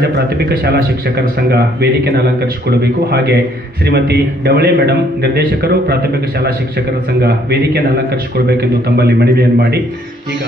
ರಾಜ್ಯ ಪ್ರಾಥಮಿಕ ಶಾಲಾ ಶಿಕ್ಷಕರ ಸಂಘ ವೇದಿಕೆಯನ್ನು ಅಲಂಕರಿಸಿಕೊಳ್ಳಬೇಕು. ಹಾಗೆ ಶ್ರೀಮತಿ ಡವಳೆ ಮೇಡಮ್ ನಿರ್ದೇಶಕರು, ಪ್ರಾಥಮಿಕ ಶಾಲಾ ಶಿಕ್ಷಕರ ಸಂಘ ವೇದಿಕೆಯನ್ನು ಅಲಂಕರಿಸಿಕೊಳ್ಬೇಕೆಂದು ತಮ್ಮಲ್ಲಿ ಮನವಿಯನ್ನು ಮಾಡಿ. ಈಗ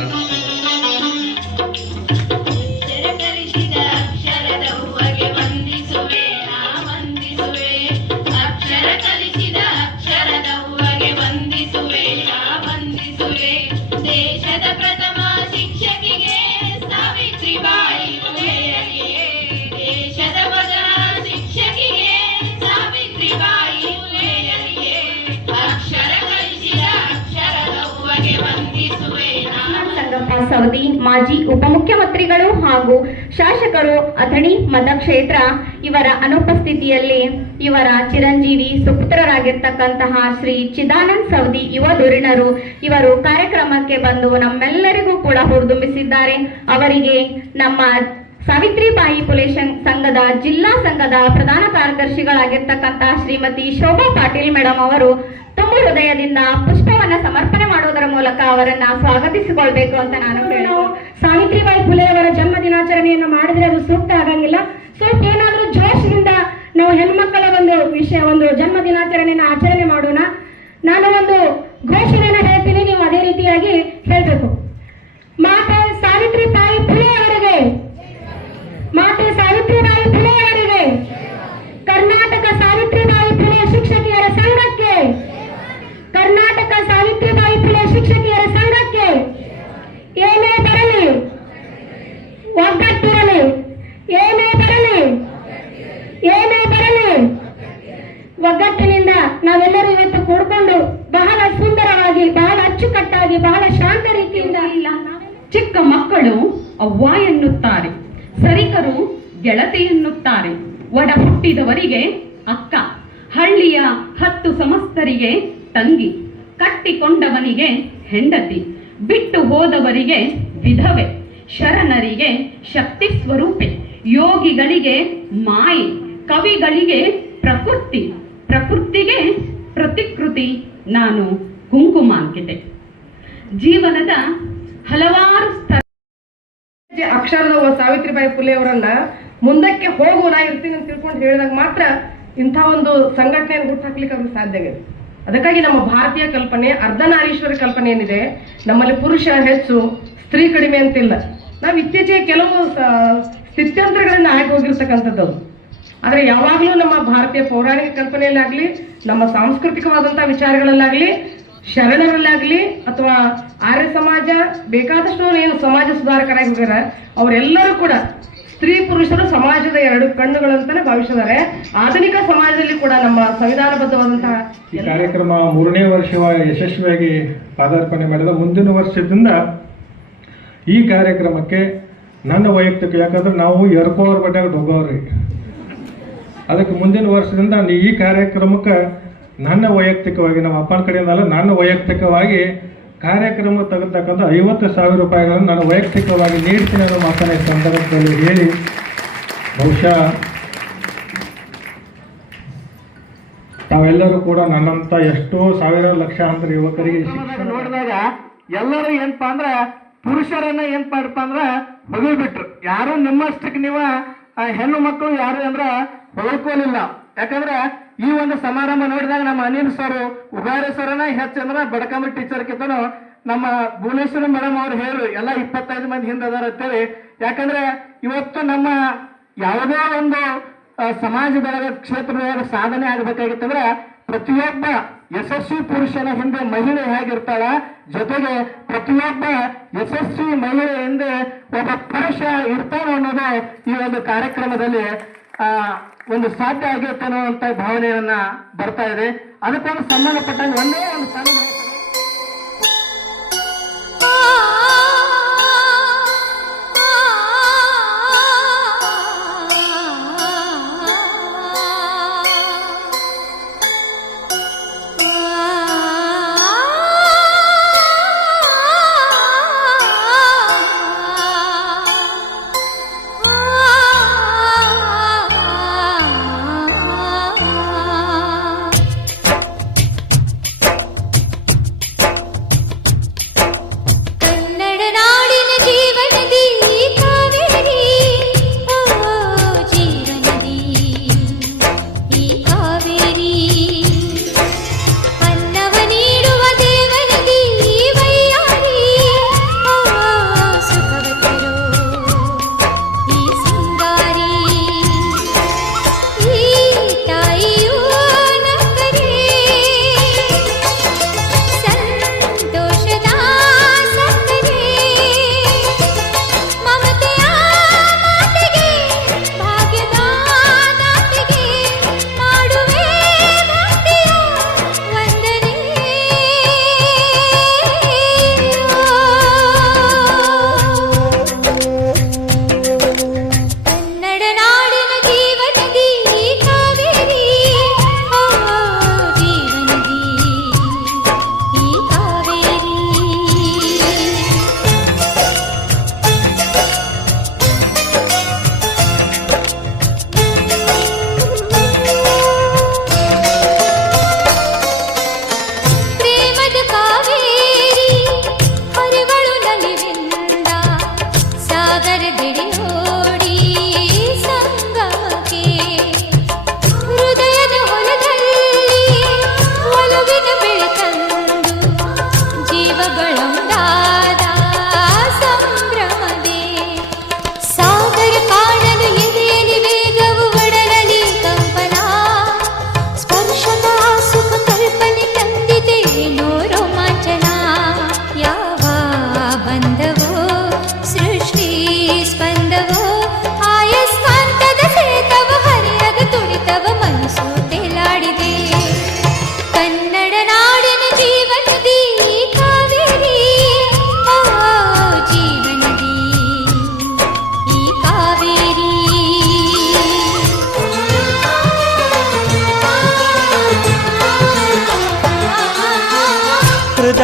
ಸವದಿ ಮಾಜಿ ಉಪಮುಖ್ಯಮಂತ್ರಿಗಳು ಹಾಗೂ ಶಾಸಕರು ಅಥಣಿ ಮತಕ್ಷೇತ್ರ ಇವರ ಅನುಪಸ್ಥಿತಿಯಲ್ಲಿ ಇವರ ಚಿರಂಜೀವಿ ಸುಪುತ್ರರಾಗಿರ್ತಕ್ಕಂತಹ ಶ್ರೀ ಚಿದಾನಂದ್ ಸೌದಿ ಯುವ ಧುರೀಣರು ಇವರು ಕಾರ್ಯಕ್ರಮಕ್ಕೆ ಬಂದು ನಮ್ಮೆಲ್ಲರಿಗೂ ಕೂಡ ಹುರಿದುಂಬಿಸಿದ್ದಾರೆ. ಅವರಿಗೆ ನಮ್ಮ ಸಾವಿತ್ರಿಬಾಯಿ ಪುಲೆ ಸಂಘದ ಜಿಲ್ಲಾ ಸಂಘದ ಪ್ರಧಾನ ಕಾರ್ಯದರ್ಶಿಗಳಾಗಿರ್ತಕ್ಕಂತಹ ಶ್ರೀಮತಿ ಶೋಭಾ ಪಾಟೀಲ್ ಮೇಡಮ್ ಅವರು ತುಂಬ ಹೃದಯದಿಂದ ಪುಷ್ಪವನ್ನ ಸಮರ್ಪಣೆ ಮಾಡೋದರ ಮೂಲಕ ಅವರನ್ನ ಸ್ವಾಗತಿಸಿಕೊಳ್ಬೇಕು ಅಂತ ನಾನು ಹೇಳೋ ಸಾವಿತ್ರಿಬಾಯಿ ಪುಲೆ ಅವರ ಜನ್ಮ ದಿನಾಚರಣೆಯನ್ನು ಮಾಡಿದ್ರೆ ಅದು ಸೂಕ್ತ ಆಗಂಗಿಲ್ಲ. ಸ್ವಲ್ಪ ಏನಾದ್ರೂ ಜೋಶದಿಂದ ನಾವು ಹೆಣ್ಮಕ್ಕಳ ಒಂದು ವಿಷಯ, ಒಂದು ಜನ್ಮ ದಿನಾಚರಣೆಯನ್ನು ಆಚರಣೆ ಮಾಡೋಣ. ನಾನು ಒಂದು ಘೋಷಣೆಯನ್ನು ಹೇಳ್ತೀನಿ, ನೀವು ಅದೇ ರೀತಿಯಾಗಿ ಹೇಳ್ಬೇಕು. ಕರ್ನಾಟಕ ಸಾವಿತ್ರಿಬಾಯಿ ಫುಲೆ ಶಿಕ್ಷಕಿಯರ ಸಂಘಕ್ಕೆ. ಕರ್ನಾಟಕ ಸಾವಿತ್ರಿಬಾಯಿ ಫುಲೆ ಶಿಕ್ಷಕಿಯರ ಸಂಘಕ್ಕೆ. ಏನೇ ಬರಲಿ, ಒಗ್ಗಟ್ಟಿರಲಿ, ಏನೇ ಬರಲಿ ಏನೇ ಬರಲಿ, ಒಗ್ಗಟ್ಟಿನಿಂದ ನಾವೆಲ್ಲರೂ ಇವತ್ತು ಕೂಡ್ಕೊಂಡು ಬಹಳ ಸುಂದರವಾಗಿ, ಬಹಳ ಅಚ್ಚುಕಟ್ಟಾಗಿ, ಬಹಳ ಶಾಂತ ರೀತಿಯಿಂದ ಇಲ್ಲ ಚಿಕ್ಕ ಮಕ್ಕಳು ಅವ್ವ ಎನ್ನುತ್ತಾರೆ, ಸರಿಕರು ಗೆಳತಿ ಎನ್ನುತ್ತಾರೆ. ಒಡ ಹುಟ್ಟಿದವರಿಗೆ ಅಕ್ಕ, ಹಳ್ಳಿಯ ಹತ್ತು ಸಮಸ್ತರಿಗೆ ತಂಗಿ, ಕಟ್ಟಿಕೊಂಡವನಿಗೆ ಹೆಂಡತಿ, ಬಿಟ್ಟು ಹೋದವರಿಗೆ ವಿಧವೆ, ಶರಣರಿಗೆ ಶಕ್ತಿ ಸ್ವರೂಪೆ, ಯೋಗಿಗಳಿಗೆ ಮಾಯಿ, ಕವಿಗಳಿಗೆ ಪ್ರಕೃತಿ, ಪ್ರಕೃತಿಗೆ ಪ್ರತಿಕೃತಿ. ನಾನು ಕುಂಕುಮಾಂಕಿತೆ ಜೀವನದ ಹಲವಾರು ಜೆ ಅಕ್ಷರದ ಸಾವಿತ್ರಿಬಾಯಿ ಫುಲೆ ಅವರನ್ನ ಮುಂದಕ್ಕೆ ಹೋಗು, ನಾ ಇರ್ತೀನಿ ಅಂತ ತಿಳ್ಕೊಂಡು ಹೇಳಿದಾಗ ಮಾತ್ರ ಇಂಥ ಒಂದು ಸಂಘಟನೆಯನ್ನು ಹುಟ್ಟಾಕ್ಲಿಕ್ಕೆ ಅವ್ರಿಗೆ ಸಾಧ್ಯ ಆಗಿದೆ ಅದಕ್ಕಾಗಿ ನಮ್ಮ ಭಾರತೀಯ ಕಲ್ಪನೆ, ಅರ್ಧನಾರೀಶ್ವರ ಕಲ್ಪನೆ ಏನಿದೆ, ನಮ್ಮಲ್ಲಿ ಪುರುಷ ಹೆಚ್ಚು, ಸ್ತ್ರೀ ಕಡಿಮೆ ಅಂತಿಲ್ಲ ನಾವು ಇತ್ತೀಚೆಗೆ ಕೆಲವು ಸ್ಥಿತ್ಯಂತರಗಳನ್ನ ಆಗಿ ಹೋಗಿರ್ತಕ್ಕಂಥದ್ದು. ಆದ್ರೆ ಯಾವಾಗಲೂ ನಮ್ಮ ಭಾರತೀಯ ಪೌರಾಣಿಕ ಕಲ್ಪನೆಯಲ್ಲಾಗ್ಲಿ, ನಮ್ಮ ಸಾಂಸ್ಕೃತಿಕವಾದಂಥ ವಿಚಾರಗಳಲ್ಲಾಗ್ಲಿ ಶರಣರಲ್ಲಾಗ್ಲಿ ಅಥವಾ ಆರ್ಯ ಸಮಾಜ, ಬೇಕಾದಷ್ಟು ಏನು ಸಮಾಜ ಸುಧಾರಕರಾಗಿ ಹೋಗ್ಯಾರ ಅವರೆಲ್ಲರೂ ಕೂಡ ಸ್ತ್ರೀ ಪುರುಷರು ಸಮಾಜದ ಎರಡು ಕಣ್ಣುಗಳಂತಾನೆ ಭಾವಿಸಿದ್ದಾರೆ. ಆಧುನಿಕ ಸಮಾಜದಲ್ಲಿ ಕೂಡ ನಮ್ಮ ಸಂವಿಧಾನಬದ್ಧವಾದಂತಹ ಈ ಕಾರ್ಯಕ್ರಮ ಮೂರನೇ ವರ್ಷ ಯಶಸ್ವಿಯಾಗಿ ಪಾದಾರ್ಪಣೆ ಮಾಡಿದ ಮುಂದಿನ ವರ್ಷದಿಂದ ಈ ಕಾರ್ಯಕ್ರಮಕ್ಕೆ ನನ್ನ ವೈಯಕ್ತಿಕ, ಯಾಕಂದ್ರೆ ನಾವು ಎರ್ಕೋರ್ ಬಟ್ಟಾಗ ಹೋಗೋರಿ ಅದಕ್ಕೆ ಮುಂದಿನ ವರ್ಷದಿಂದ ಈ ಕಾರ್ಯಕ್ರಮಕ್ಕೆ ನನ್ನ ವೈಯಕ್ತಿಕವಾಗಿ, ನಮ್ಮ ಅಪ್ಪನ ಕಡೆಯಿಂದಲ್ಲ ನನ್ನ ವೈಯಕ್ತಿಕವಾಗಿ ಕಾರ್ಯಕ್ರಮ ತಗತಕ್ಕಂಥ ಐವತ್ತು ಸಾವಿರ ರೂಪಾಯಿಗಳನ್ನು ನಾನು ವೈಯಕ್ತಿಕವಾಗಿ ನೀಡ್ತೀನಿ ಅನ್ನೋ ಮಾತನ್ನ ಈ ಸಂದರ್ಭದಲ್ಲಿ ಹೇಳಿ, ಬಹುಶಃ ತಾವೆಲ್ಲರೂ ಕೂಡ ನನ್ನಂತ ಎಷ್ಟೋ ಸಾವಿರ ಅಂದ್ರೆ ಯುವಕರಿಗೆ ನೋಡಿದಾಗ ಎಲ್ಲರೂ ಏನಪ್ಪಾ ಅಂದ್ರ, ಪುರುಷರನ್ನ ಏನ್ ಪಾಡಪ್ಪ ಅಂದ್ರ ಹೊಗಳ್ಬಿಟ್ರು ಯಾರು ನಿಮ್ಮಷ್ಟಕ್ಕೆ ನೀವ ಹೆಣ್ಣು ಮಕ್ಕಳು ಯಾರು ಅಂದ್ರ ಹೊಗಳ್ಕೊಲಿಲ್ಲ. ಯಾಕಂದ್ರ ಈ ಒಂದು ಸಮಾರಂಭ ನೋಡಿದಾಗ ನಮ್ಮ ಅನಿಲ್ ಸರ್ ಉಗಾರಿ ಸರ್ನ ಹೆಚ್ಚಂದ್ರ ಬಡಕಂಬ ಟೀಚರ್ ಕಿತ್ತನು ನಮ್ಮ ಭುವನೇಶ್ವರ ಮೇಡಮ್ ಅವ್ರು ಹೇಳು, ಎಲ್ಲ ಇಪ್ಪತ್ತೈದು ಮಂದಿ ಹಿಂದೆ ಅದಾರ ಅಂತೇಳಿ. ಯಾಕಂದ್ರೆ ಇವತ್ತು ನಮ್ಮ ಯಾವುದೋ ಒಂದು ಸಮಾಜ ಕ್ಷೇತ್ರದೊಳಗ ಸಾಧನೆ ಆಗ್ಬೇಕಾಗಿತ್ತಂದ್ರೆ ಪ್ರತಿಯೊಬ್ಬ ಯಶಸ್ವಿ ಪುರುಷನ ಹಿಂದೆ ಮಹಿಳೆ ಹೇಗಿರ್ತಾಳ, ಜೊತೆಗೆ ಪ್ರತಿಯೊಬ್ಬ ಯಶಸ್ವಿ ಮಹಿಳೆ ಹಿಂದೆ ಒಬ್ಬ ಪುರುಷ ಇರ್ತಾನೋ ಅನ್ನೋದು ಈ ಒಂದು ಕಾರ್ಯಕ್ರಮದಲ್ಲಿ, ಆ ಒಂದು ಸಾಧ್ಯ ಆಗೈತೆ ಅಂತ ಭಾವನೆಯನ್ನ ಬರ್ತಾ ಇದೆ. ಅದಕ್ಕೊಂದು ಸಂಬಂಧಪಟ್ಟಂಗೆ ಒಂದೇ ಒಂದು ಸಣ್ಣ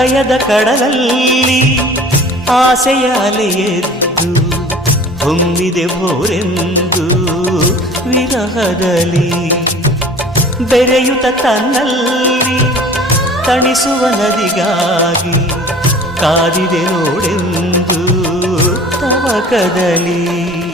ಹೃದಯದ ಕಡಲಲ್ಲಿ ಆಸೆಯ ಅಲೆಯೆದ್ದು ಹೊಮ್ಮಿದೆ ಭೋರೆಂದು ವಿರಹದಲ್ಲಿ. ಬೆರೆಯುತ್ತ ತನ್ನಲ್ಲಿ ತಣಿಸುವ ನದಿಗಾಗಿ ಕಾದಿದೆ ನೋಡೆಂದು ತವಕದಲ್ಲಿ.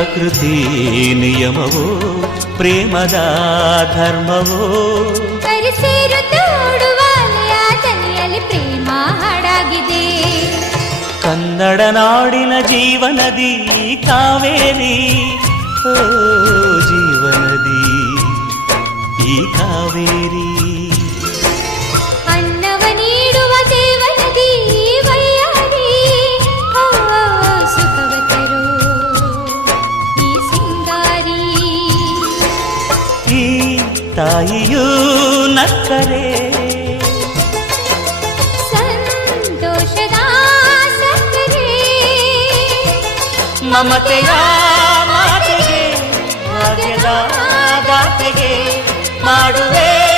ಪ್ರಕೃತಿ ನಿಯಮವೋ ಪ್ರೇಮದ ಧರ್ಮವೋ ಕರೆಸೇರುತ್ತ ಓಡುವ ಯಾತನೆಯಲ್ಲಿ ಪ್ರೇಮ ಹಾಡಾಗಿದೆ ಕನ್ನಡ ನಾಡಿನ ಜೀವನದಿ ಕಾವೇರಿ ಓ ಜೀವನದಿ ಈ ಕಾವೇರಿ ತಾಯಿಯೂ ನಕ್ಕರೆ. ಸಂತೋಷದ ಮಮತೆಯ ಮಾತೆಗೆ ಭಾಗ್ಯದ ದಾತೆಗೆ ಮಾಡುವೆ